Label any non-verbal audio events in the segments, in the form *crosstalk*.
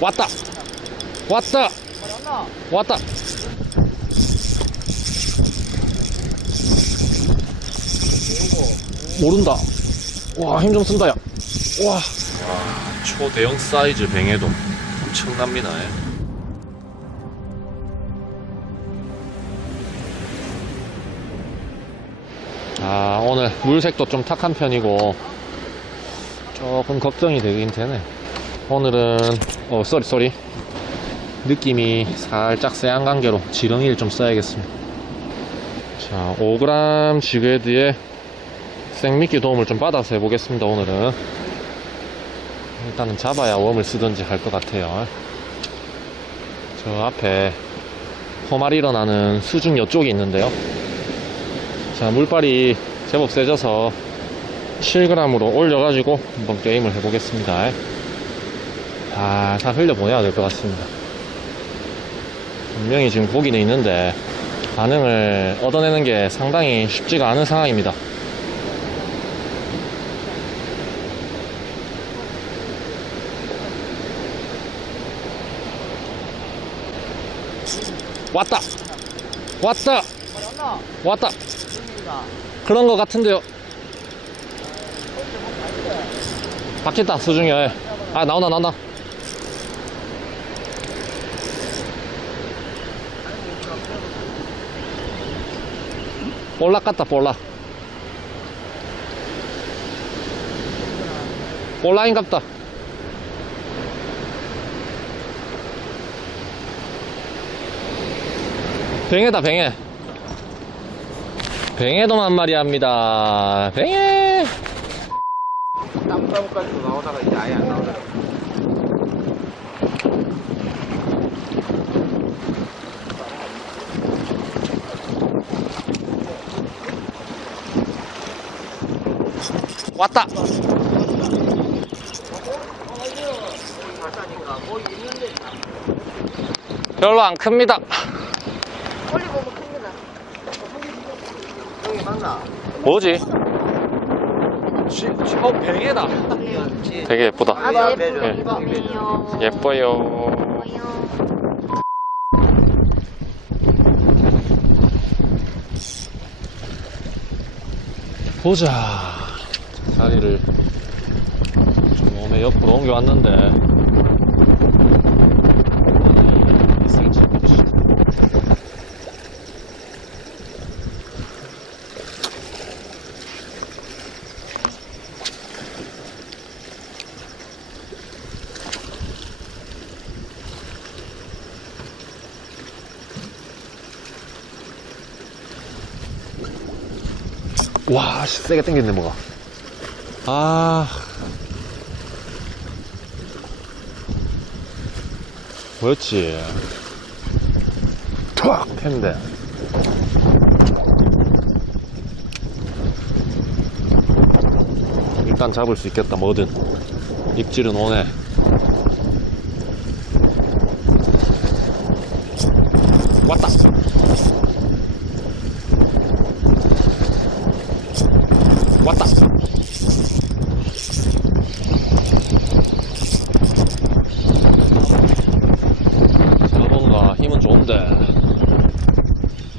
왔다. 왔다. 왔다. 모른다. 와 힘 좀 쓴다 야와. 초대형 사이즈 뱅에도 엄청납니다. 아 오늘 물색도 좀 탁한 편이고 조금 걱정이 되긴 되네 오늘은 어 쏘리 쏘리 느낌이 살짝 쎄한 관계로 지렁이를 좀 써야겠습니다. 자 5g 지그헤드에 생미끼 도움을 좀 받아서 해보겠습니다 오늘은. 일단은 잡아야 웜을 쓰든지 할 것 같아요. 저 앞에 호말 일어나는 수중 옆쪽이 있는데요. 자 물발이 제법 세져서 7g으로 올려가지고 한번 게임을 해보겠습니다 아, 다 흘려보내야 될 것 같습니다. 분명히 지금 고기는 있는데 반응을 얻어내는 게 상당히 쉽지가 않은 상황입니다. 왔다! 왔다! 왔다! 그런 것 같은데요. 바뀌었다 수중이 아 나온다 나온다 볼락 같다 볼락 볼락인갑다. 뱅에다 뱅에. 뱅에도 한 마리 합니다. 뱅에! 땅바닥까지 나오다가 이제 아예 안 나오더라. 왔다 별로 안 큽니다? 뭐지? 쥐, 쥐, 어. 그렇지. 되게 예쁘다. 예뻐요. 예뻐요. 보자. 자리를 좀 몸에 옆으로 옮겨왔는데. 아니, 생치 없이. 와, 씨, 세게 당겼네, 뭐가. 아. 뭐였지? 탁! 했는데. 일단 잡을 수 있겠다, 뭐든. 입질은 오네. 왔다! 왔다. 저번가 힘은 좋은데.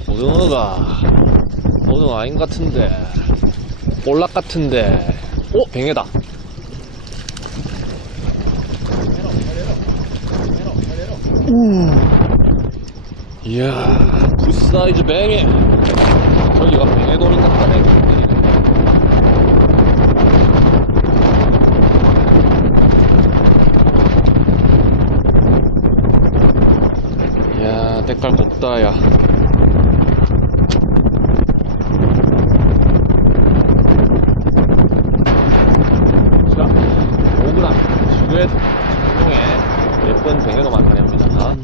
오등어가 오등어 아닌 것 같은데. 볼락 같은데. 오 뱅에다. 우 이야 굿사이즈 뱅에 저기가 뱅에 돌인 같다 내 야, 때깔 곱다, 야. 자, 5g. 지구의 통에 예쁜 뱅에도 만나냅니다.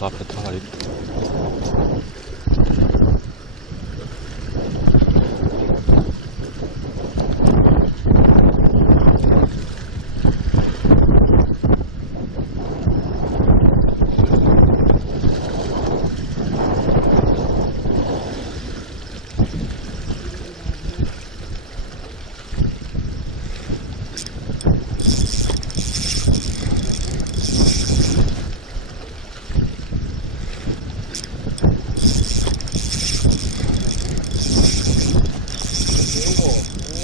어, 그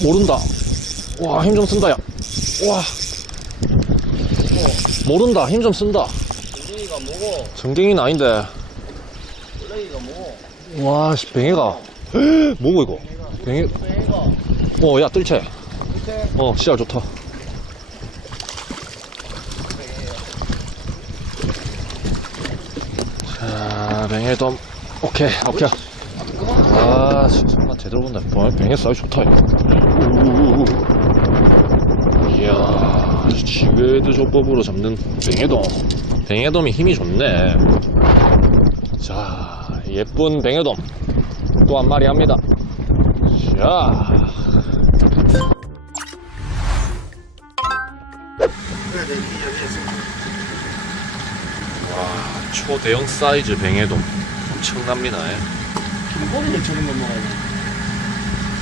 모른다. 와, 힘 좀 쓴다, 야. 와. 모른다, 힘 좀 쓴다. 우리가 뭐고? 전갱이는 아닌데. 원래가 뭐고? 와, 씨, 뱅해가. *gasps* 뭐고, 이거? 뱅해. 내가 어, 야, 뜰채. 밑에 어, 씨알 좋다. 자, 뱅해돔. 오케이, 오케이. 와, 씨, 정말 제대로 본다. 와, 뱅해 사이즈 좋다. 이야, 지그헤드 조법으로 잡는 뱅해돔. 뱅해돔이 힘이 좋네. 자, 예쁜 뱅해돔. 또 한 마리 합니다. 자. 와, 초대형 사이즈 뱅에돔 엄청납니다. 예. 김고리를 저런 거 먹어야 돼.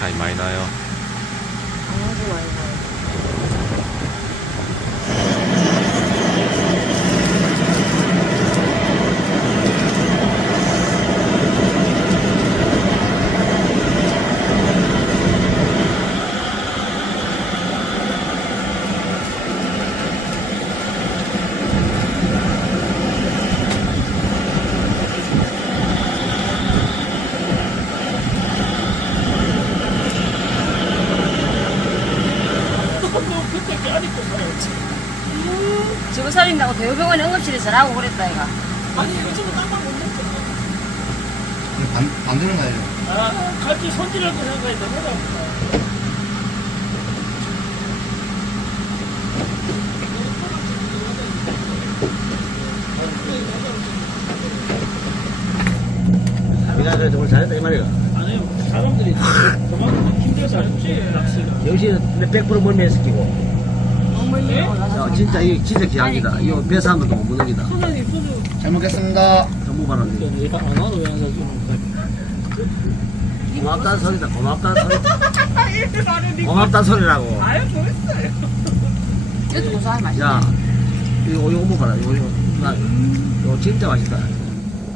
차이 많이 나요. 아주 많이 나요. 저거 살린다고 대우병원 응급실에 전화하고 그랬다 이가 반, 반대로 가야죠. 아, 같이 손질할 거 생각해 그래도 오늘 잘했다 이 말이야. 아니 사람들이 *laughs* 그만큼 힘들어서 하지 낚시가 역시 내100% 멀미 했을기고. 네? 야, 진짜 이거 진짜 기약이다. 이거 배사 한 번도 못 손을 잘 먹겠습니다. 전부 바라는 얘가 안 와도 왜 항상 좀 고맙다는 소리다. 고맙다는 소리. 고맙다는 소리라고. 이것도 고소하니 맛있네 야, 이거 이거 먹어라. 이거 이거 나 이거 진짜 맛있다.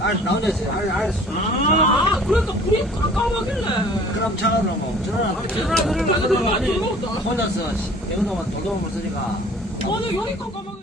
아, 나 혼자 있어. 알, 알았어. 아 그러니까 불이 깜깜하길래 그럼 차가라 뭐. 전화 그러나 그러나 그러나 아니 혼자서 대운동만 돌동을 쓰니까. 오늘 여기 깜깜하게